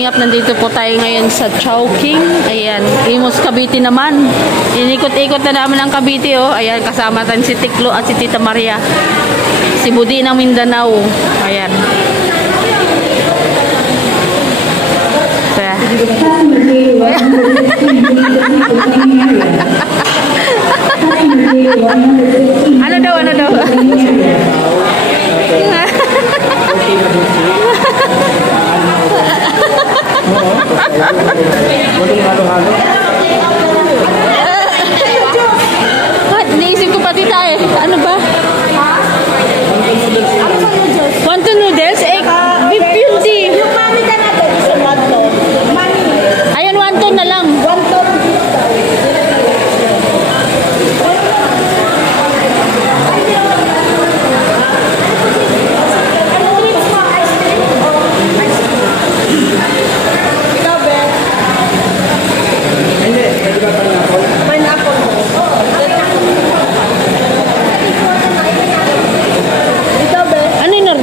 Nandito po tayo ngayon sa Chowking. Ayan, Imus Cavite naman. Inikot-ikot na namin ang Cavite, oh. Ayan, kasama tayo si Tiklo at si Tita Maria. Si Budi ng Mindanao. Ayan. Kaya. Ano daw? Naisip ko pati tayo. Ano ba? Wonton noodles? Beef yun di. Ayan, wonton na lang.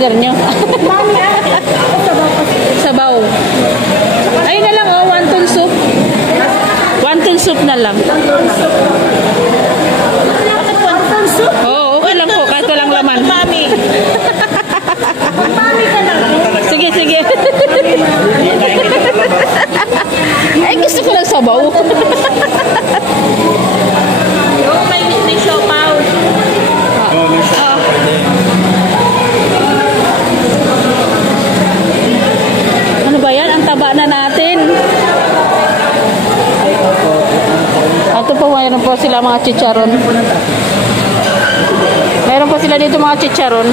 Nyo. Sabaw. Ayun na lang, oh, wonton soup. Wonton soup na lang. Wonton soup? Oo, okay lang po, kahit walang laman. Mami. Mami ka lang. Sige. Ay, gusto ko lang sabaw. May siopaw. Taba na natin. Ito po, mayroon po sila mga chicharon. Mayroon po sila dito mga chicharon.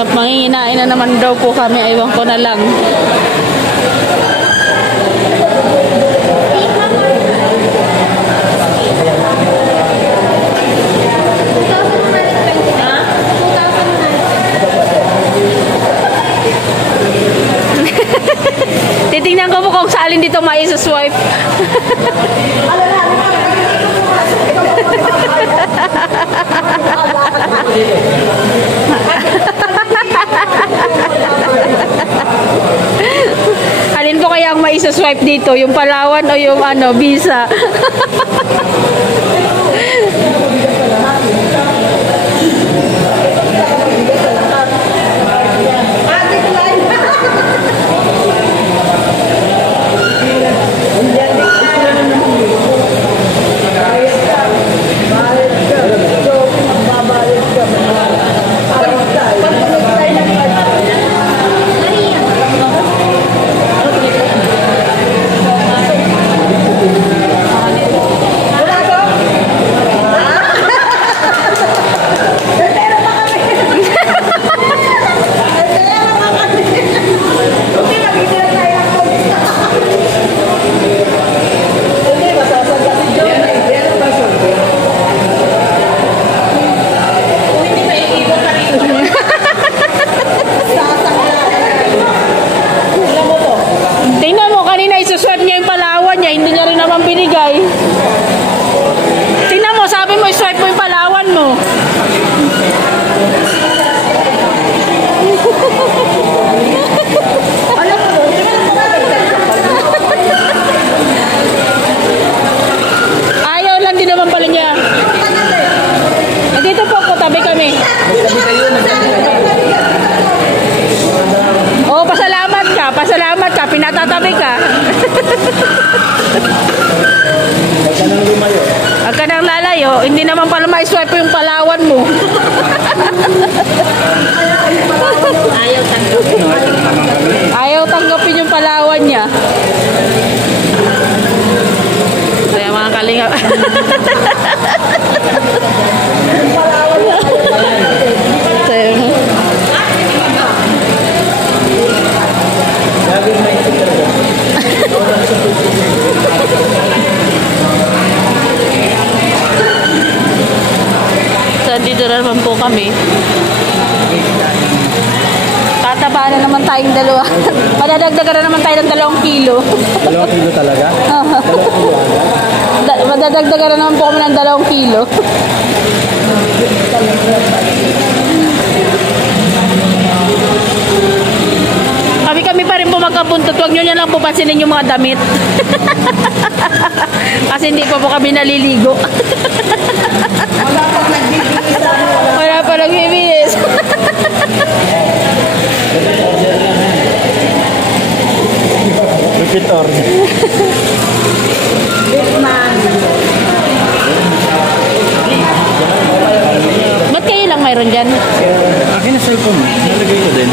Manginginain na naman daw po kami, aywan ko na lang. Titingnan ko po kung saalin dito maisa-swipe. Alin po kaya ang maisa-swipe dito? Yung Palawan o yung Visa? Oh, hindi naman pala ma-swipe yung Palawan mo. Ayaw tanggapin. Ayaw tanggapin yung Palawan niya. Kaya mga kalinga. So, dito na naman po kami. Tataba na naman tayong dalawa. Madadagdagan na naman tayo ng 2 kilo. 2 kilo talaga? 2 kilo agad? Madadagdagan na naman po kami ng 2 kilo. Kami pa rin po magkabuntot. Huwag nyo na lang po pansinin yung mga damit. Kasi hindi pa po kami naliligo. Wala pa nagbibihis. Repeat order. Ba't kayo lang mayroon dyan? Akin na cellphone mo. Nalagay ko din.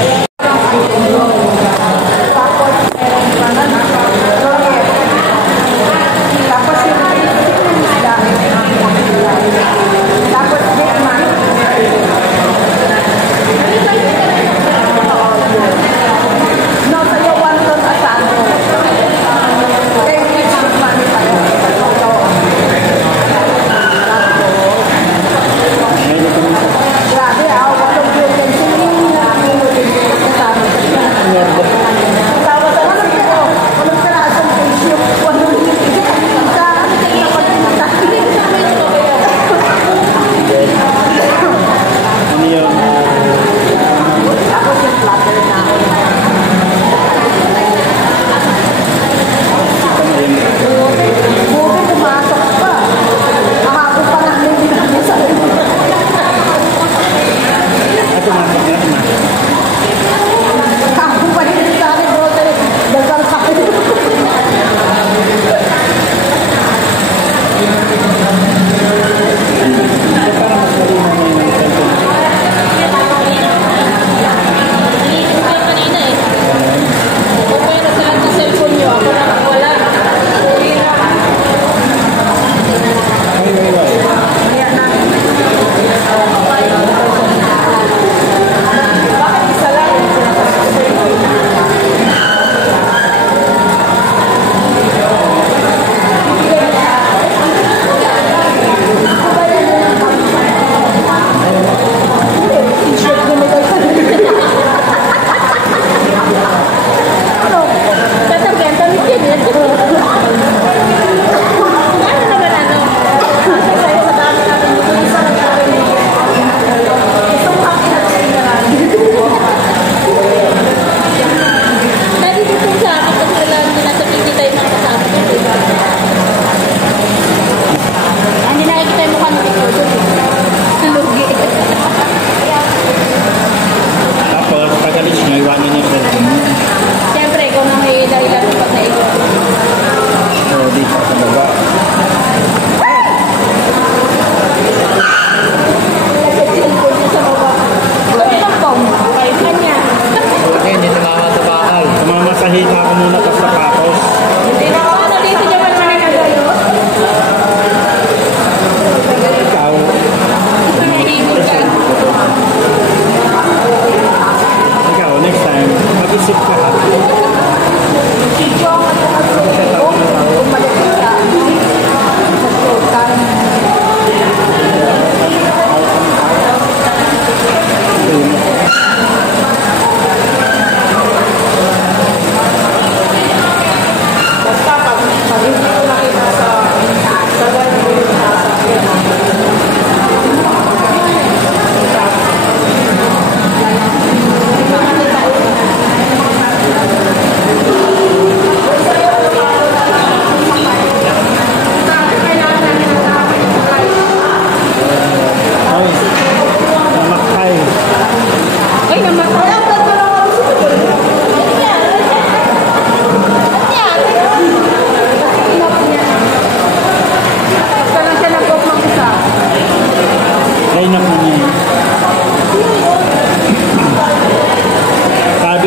Next time.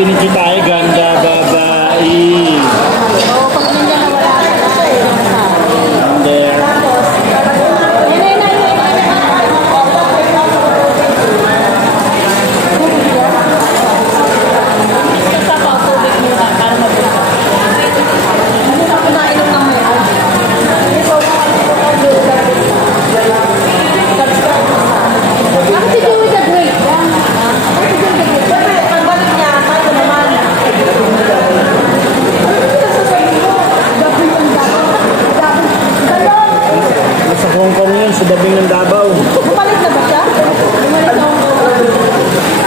Sabi ni Tita ay ganda babae. Oo, pag nandiyan na wala ka na. There. Nasa Hong Kong yun, sa dabing ng Davao. Bumalik na ba siya? Bumalik na ako.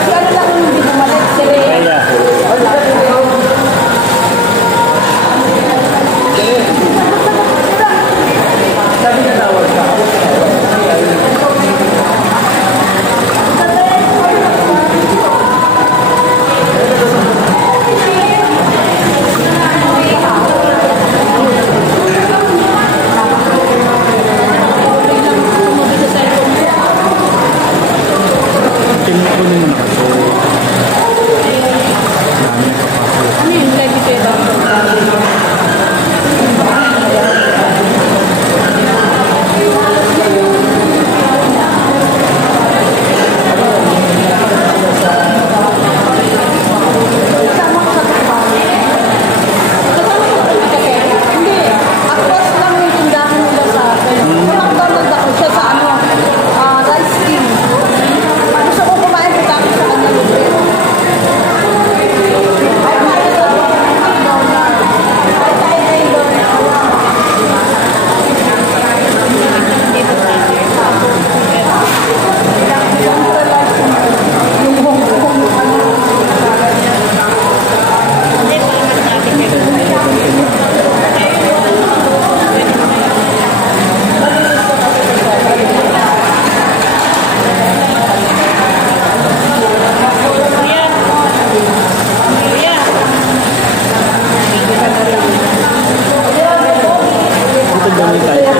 Kaya lang hindi bumalik. Kaya. Ano yung live ito yun? Hindi. Across lang yung tindahan nila sa akin. Kung McDonald's ako siya sa ano, rice king. Gusto ko kumain ko tapos sa kanya libre. Ito ganun tayo.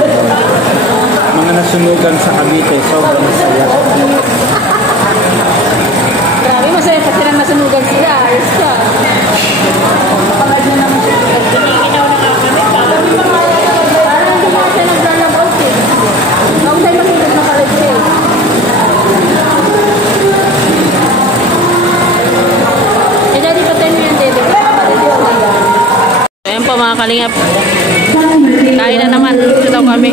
Mga nasunugan sa Cavite, sobrang saya. Grabe, masaya pa silang nasunugan sila. Ayos ka. Kapag na naman siya. Giniginaw na kami. Parang hindi mga siya naglalabas eh. Huwag tayo masunog na kalit siya eh. Eh, dati pa tayo yung dede. Ayan po mga kalingap. Kain na naman. Ito daw kami.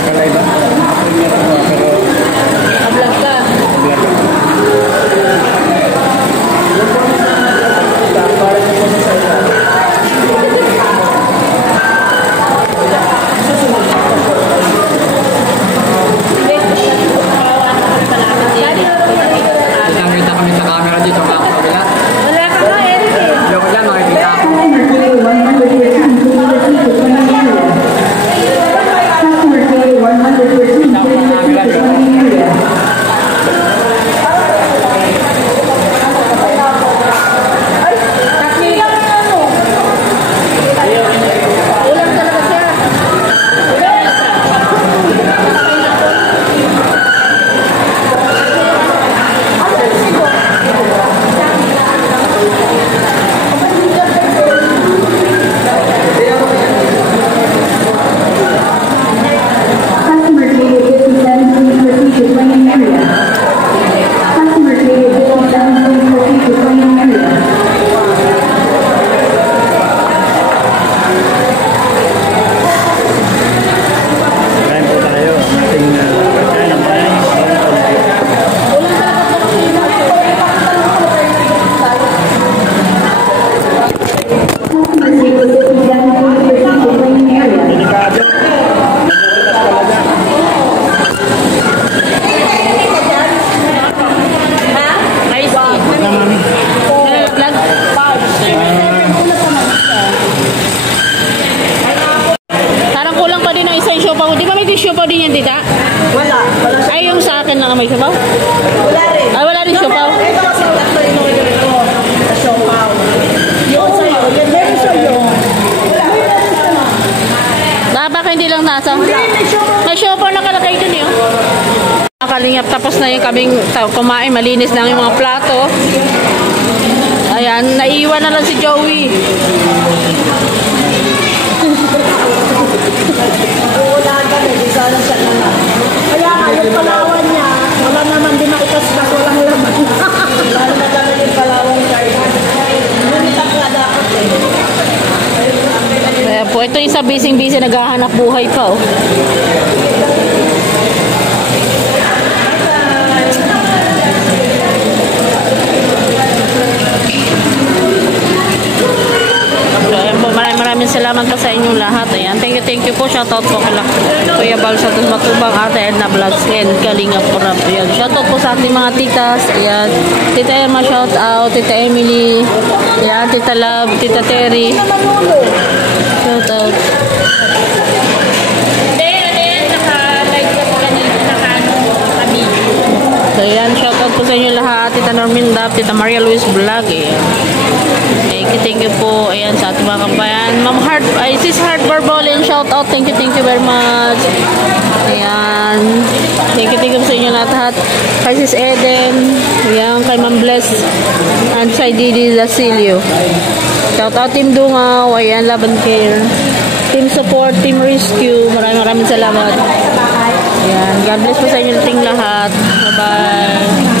Kalay ba? Nakablog ka. Kita kami sa camera dito mga kabila. Wala ka ba, Eric eh? Loko dyan makikita ako. Ulam talaga siya. Customer created 57 strategic planning area. Customer created 57 strategic planning area. Kain po tayo. Ang ating pagkain ay Customer created 57 strategic planning area. delikado. Madulas talaga. Ice tea. Huwag na mami. Nalaglag. Parang kulang pa din ang isang siopaw. Di ba may siopaw din yan, tita? Wala. Wala siya. Ay, yung sa akin lang may siopaw? Wala rin. Ay, wala rin siopaw. Ito kasi tatlo yung ito. Sa siopaw. Yung sa'yo. Meron sa'yo. Wala. Asa? May shopper nakalagay dun yun. Kalingap, tapos na yung kaming kumain. Malinis na yung mga plato. Ayan, naiwan na lang si Joey. Uulagan eh, di sana siya naman. Kaya nga, yung Palawan niya, wala naman din maikas-kas, walang laman. Lalo na naman yung Palawan card. Ngunit ang nga dapat eh. Kaya po, ito isa busy-busy, naghahanap buhay pa, oh. Maraming salamat po sa inyong lahat. Ayan, thank you po. Shoutout po kala Kuya Bal, shoutout Matubang, Ate Edna Vlogs, and Kalinga Purap. Ayan, shoutout po sa ating mga titas. Ayan, Tita Emma, shoutout. Tita Emily, ayan, Tita Love, Tita Terry. Shoutout. So, ayan, shoutout po sa inyo lahat. Tita Norminda, Tita Maria Luis Vlog. Ayan. Thank you po. Ayan, sa ating mga kampayan. Ma'am Heart, Sis Heart Barbolin, shout out. Thank you very much. Ayan. Thank you po sa inyo lahat. Kay Sis Eden. Ayan, kay Ma'am Bless. And kay Didi Zasilio. Shout out Team Dungaw. Ayan, Laban Care. Team Support, Team Rescue. Maraming salamat. Ayan, God bless po sa inyo lahat. Bye-bye.